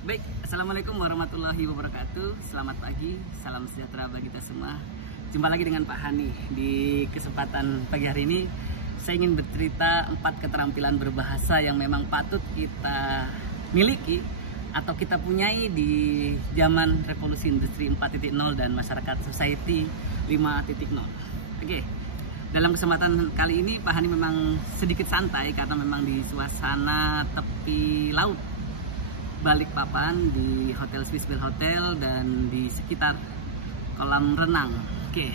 Baik, Assalamualaikum warahmatullahi wabarakatuh. Selamat pagi, salam sejahtera bagi kita semua. Jumpa lagi dengan Pak Hani. Di kesempatan pagi hari ini saya ingin bercerita 4 keterampilan berbahasa yang memang patut kita miliki atau kita punyai di zaman revolusi industri 4.0 dan masyarakat society 5.0. Oke. Dalam kesempatan kali ini Pak Hani memang sedikit santai karena memang di suasana tepi laut Balikpapan, di Hotel Swissville Hotel dan di sekitar kolam renang. Oke.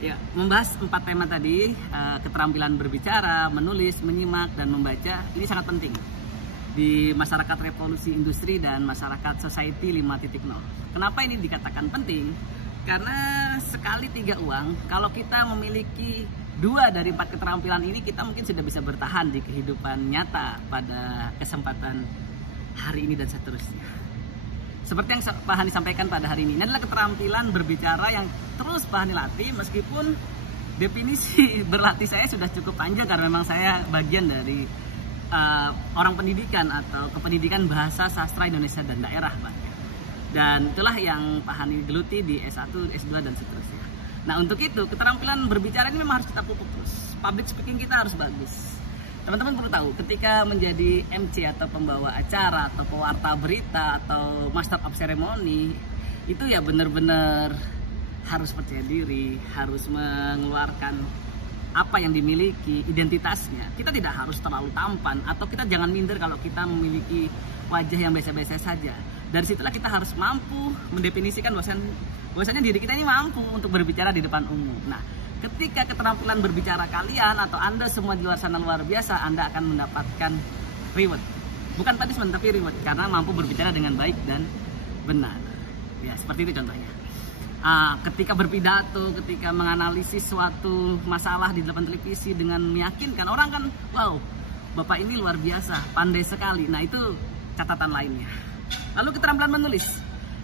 Ya, membahas 4 tema tadi, keterampilan berbicara, menulis, menyimak dan membaca ini sangat penting di masyarakat revolusi industri dan masyarakat society 5.0. Kenapa ini dikatakan penting? Karena sekali 3 uang, kalau kita memiliki 2 dari 4 keterampilan ini, kita mungkin sudah bisa bertahan di kehidupan nyata pada kesempatan hari ini dan seterusnya. Seperti yang Pak Hani sampaikan pada hari ini adalah keterampilan berbicara yang terus Pak Hani latih, meskipun definisi berlatih saya sudah cukup panjang karena memang saya bagian dari orang pendidikan atau kependidikan bahasa sastra Indonesia dan daerah, Pak. Dan itulah yang Pak Hani geluti di S1, S2 dan seterusnya. Nah, untuk itu keterampilan berbicara ini memang harus kita pupuk terus. Public speaking kita harus bagus. Teman-teman perlu tahu, ketika menjadi MC atau pembawa acara atau pewarta berita atau master of ceremony, itu ya benar-benar harus percaya diri, harus mengeluarkan apa yang dimiliki, identitasnya. Kita tidak harus terlalu tampan atau kita jangan minder kalau kita memiliki wajah yang biasa-biasa saja. Dari situlah kita harus mampu mendefinisikan bahwasanya diri kita ini mampu untuk berbicara di depan umum. Nah, ketika keterampilan berbicara kalian atau Anda semua di luar sana luar biasa, Anda akan mendapatkan reward. Bukan punishment tapi reward, karena mampu berbicara dengan baik dan benar. Ya, seperti itu contohnya. Ketika berpidato, ketika menganalisis suatu masalah di depan televisi dengan meyakinkan orang kan, wow, Bapak ini luar biasa, pandai sekali. Nah, itu catatan lainnya. Lalu keterampilan menulis.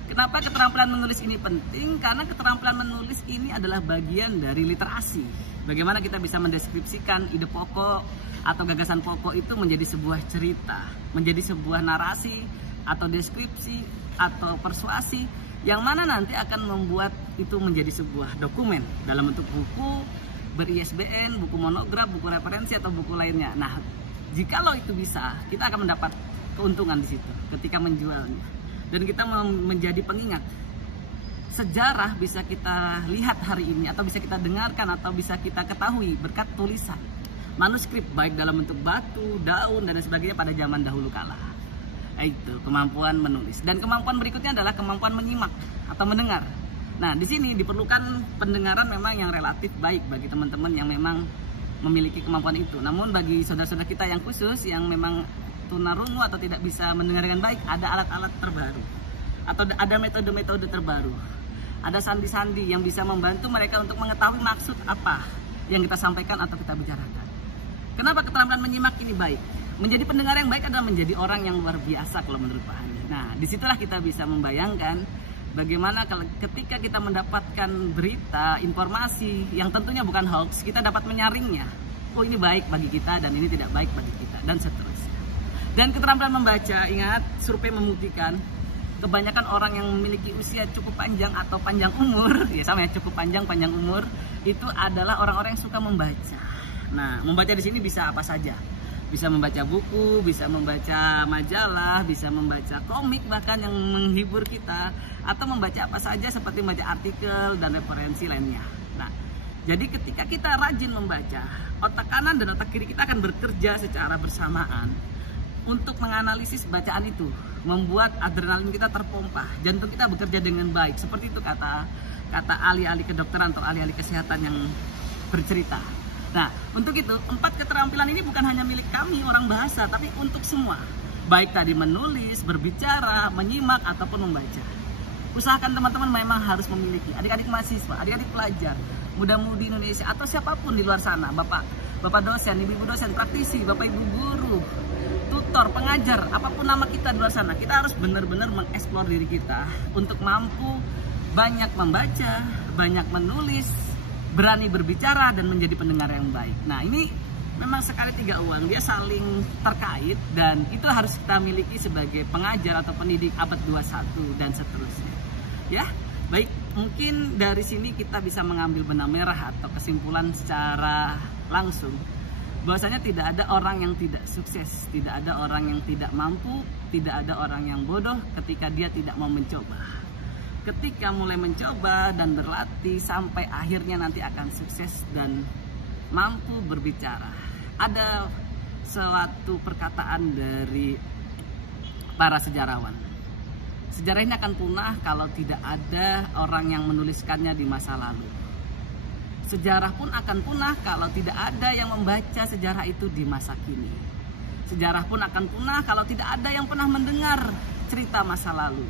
Kenapa keterampilan menulis ini penting? Karena keterampilan menulis ini adalah bagian dari literasi. Bagaimana kita bisa mendeskripsikan ide pokok atau gagasan pokok itu menjadi sebuah cerita, menjadi sebuah narasi atau deskripsi atau persuasi yang mana nanti akan membuat itu menjadi sebuah dokumen dalam bentuk buku ber-ISBN, buku monograf, buku referensi atau buku lainnya. Nah, jikalau itu bisa, kita akan mendapat keuntungan di situ ketika menjualnya. Dan kita menjadi pengingat. Sejarah bisa kita lihat hari ini atau bisa kita dengarkan atau bisa kita ketahui berkat tulisan manuskrip baik dalam bentuk batu, daun dan sebagainya pada zaman dahulu kala. Itu kemampuan menulis. Dan kemampuan berikutnya adalah kemampuan menyimak atau mendengar. Nah, di sini diperlukan pendengaran memang yang relatif baik bagi teman-teman yang memang memiliki kemampuan itu. Namun bagi saudara-saudara kita yang khusus yang memang tunarungu atau tidak bisa mendengar dengan baik, ada alat-alat terbaru atau ada metode-metode terbaru, ada sandi-sandi yang bisa membantu mereka untuk mengetahui maksud apa yang kita sampaikan atau kita bicarakan. Kenapa keterampilan menyimak ini baik? Menjadi pendengar yang baik adalah menjadi orang yang luar biasa kalau menurut Pak Hani. Nah, disitulah kita bisa membayangkan bagaimana ketika kita mendapatkan berita, informasi yang tentunya bukan hoax, kita dapat menyaringnya. Oh, ini baik bagi kita dan ini tidak baik bagi kita dan seterusnya. Dan keterampilan membaca, ingat survei membuktikan kebanyakan orang yang memiliki usia cukup panjang atau panjang umur, ya sama ya, cukup panjang umur, itu adalah orang-orang yang suka membaca. Nah, membaca di sini bisa apa saja. Bisa membaca buku, bisa membaca majalah, bisa membaca komik bahkan yang menghibur kita, atau membaca apa saja seperti membaca artikel dan referensi lainnya. Nah, jadi ketika kita rajin membaca, otak kanan dan otak kiri kita akan bekerja secara bersamaan untuk menganalisis bacaan itu, membuat adrenalin kita terpompa, jantung kita bekerja dengan baik. Seperti itu kata ahli-ahli kedokteran atau ahli-ahli kesehatan yang bercerita. Nah, untuk itu 4 keterampilan ini bukan hanya milik kami orang bahasa, tapi untuk semua. Baik tadi menulis, berbicara, menyimak ataupun membaca. Usahakan teman-teman memang harus memiliki. Adik-adik mahasiswa, adik-adik pelajar, muda-mudi Indonesia atau siapapun di luar sana, Bapak dosen, ibu dosen, praktisi, Bapak ibu guru, tutor, pengajar, apapun nama kita di luar sana, kita harus benar-benar mengeksplor diri kita untuk mampu banyak membaca, banyak menulis, berani berbicara dan menjadi pendengar yang baik. Nah, ini memang sekali tiga uang, dia saling terkait dan itu harus kita miliki sebagai pengajar atau pendidik abad 21 dan seterusnya. Ya, baik, mungkin dari sini kita bisa mengambil benang merah atau kesimpulan secara langsung bahwasanya tidak ada orang yang tidak sukses, tidak ada orang yang tidak mampu, tidak ada orang yang bodoh ketika dia tidak mau mencoba. Ketika mulai mencoba dan berlatih sampai akhirnya nanti akan sukses dan mampu berbicara. Ada suatu perkataan dari para sejarawan. Sejarah ini akan punah kalau tidak ada orang yang menuliskannya di masa lalu. Sejarah pun akan punah kalau tidak ada yang membaca sejarah itu di masa kini. Sejarah pun akan punah kalau tidak ada yang pernah mendengar cerita masa lalu.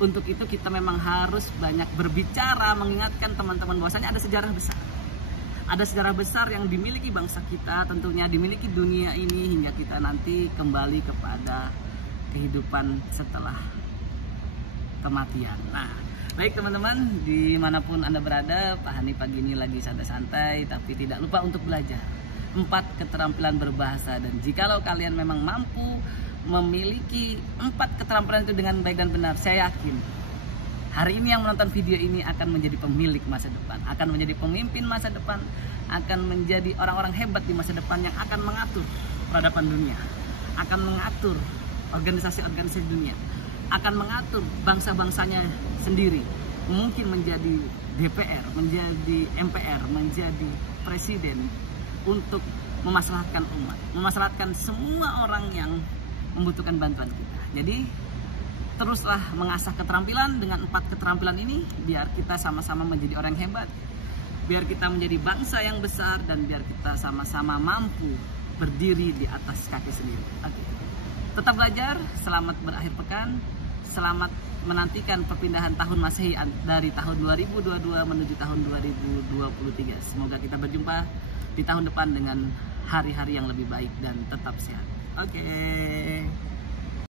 Untuk itu kita memang harus banyak berbicara, mengingatkan teman-teman bahwasanya ada sejarah besar. Ada sejarah besar yang dimiliki bangsa kita, tentunya dimiliki dunia ini hingga kita nanti kembali kepada kehidupan setelah kematian. Nah, baik teman-teman, dimanapun Anda berada, Pak Hani pagi ini lagi santai-santai, tapi tidak lupa untuk belajar 4 keterampilan berbahasa. Dan jikalau kalian memang mampu memiliki 4 keterampilan itu dengan baik dan benar, saya yakin hari ini yang menonton video ini akan menjadi pemilik masa depan, akan menjadi pemimpin masa depan, akan menjadi orang-orang hebat di masa depan yang akan mengatur peradaban dunia, akan mengatur organisasi-organisasi dunia, akan mengatur bangsa-bangsanya sendiri, mungkin menjadi DPR, menjadi MPR, menjadi presiden untuk memaslahatkan umat, memaslahatkan semua orang yang membutuhkan bantuan kita. Jadi teruslah mengasah keterampilan dengan 4 keterampilan ini biar kita sama-sama menjadi orang yang hebat, biar kita menjadi bangsa yang besar, dan biar kita sama-sama mampu berdiri di atas kaki sendiri. Oke. Tetap belajar, selamat berakhir pekan, selamat menantikan perpindahan tahun Masehi dari tahun 2022 menuju tahun 2023. Semoga kita berjumpa di tahun depan dengan hari-hari yang lebih baik dan tetap sehat. Oke.